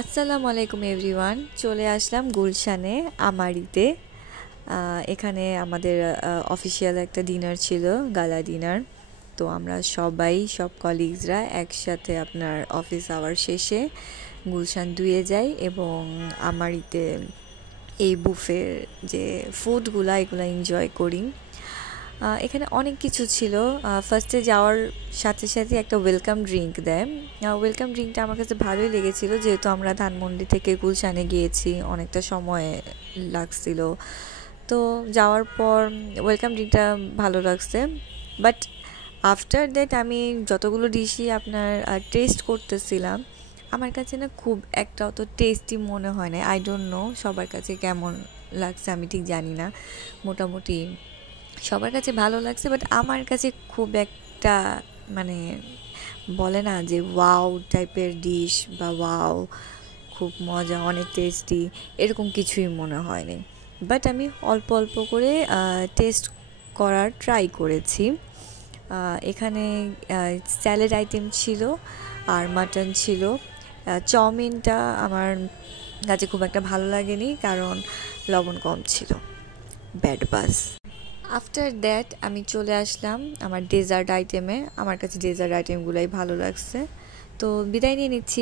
আসসালামু আলাইকুম এভরিওয়ান, চলে আসলাম গুলশানে আমারিতে। এখানে আমাদের অফিসিয়াল একটা ডিনার ছিল, গালা ডিনার। তো আমরা সব কলিগসরা একসাথে আপনার অফিস আওয়ার শেষে গুলশান 2-এ যাই এবং আমারিতে এই বুফের যে ফুডগুলা এগুলো এনজয় করি। এখানে অনেক কিছু ছিল। ফার্স্টে যাওয়ার সাথে সাথে একটা ওয়েলকাম ড্রিঙ্ক দেয়। ওয়েলকাম ড্রিঙ্কটা আমার কাছে ভালোই লেগেছিল, যেহেতু আমরা ধানমন্ডি থেকে গুলশানে গিয়েছি, অনেকটা সময় লাগছিল। তো যাওয়ার পর ওয়েলকাম ড্রিঙ্কটা ভালো লাগছে। বাট আফটার দ্যাট আমি যতগুলো ডিশই আপনার টেস্ট করতেছিলাম, আমার কাছে না খুব একটা অত টেস্টি মনে হয় না। আই ডোন্ট নো সবার কাছে কেমন লাগছে, আমি ঠিক জানি না। মোটামুটি সবার কাছে ভালো লাগছে, বাট আমার কাছে খুব একটা মানে বলে না যে ওয়াও টাইপের ডিশ বা ওয়াও খুব মজা, অনেক টেস্টি, এরকম কিছুই মনে হয়নি। বাট আমি অল্প অল্প করে টেস্ট করার ট্রাই করেছি। এখানে স্যালাড আইটেম ছিল আর মাটন ছিল। চাউমিনটা আমার কাছে খুব একটা ভালো লাগেনি, কারণ লবণ কম ছিল। Bad bus. আফটার দ্যাট আমি চলে আসলাম আমার ডেজার্ট আইটেমে। আমার কাছে ডেজার্ট আইটেমগুলোই ভালো লাগছে। তো বিদায় নিয়ে নিচ্ছি।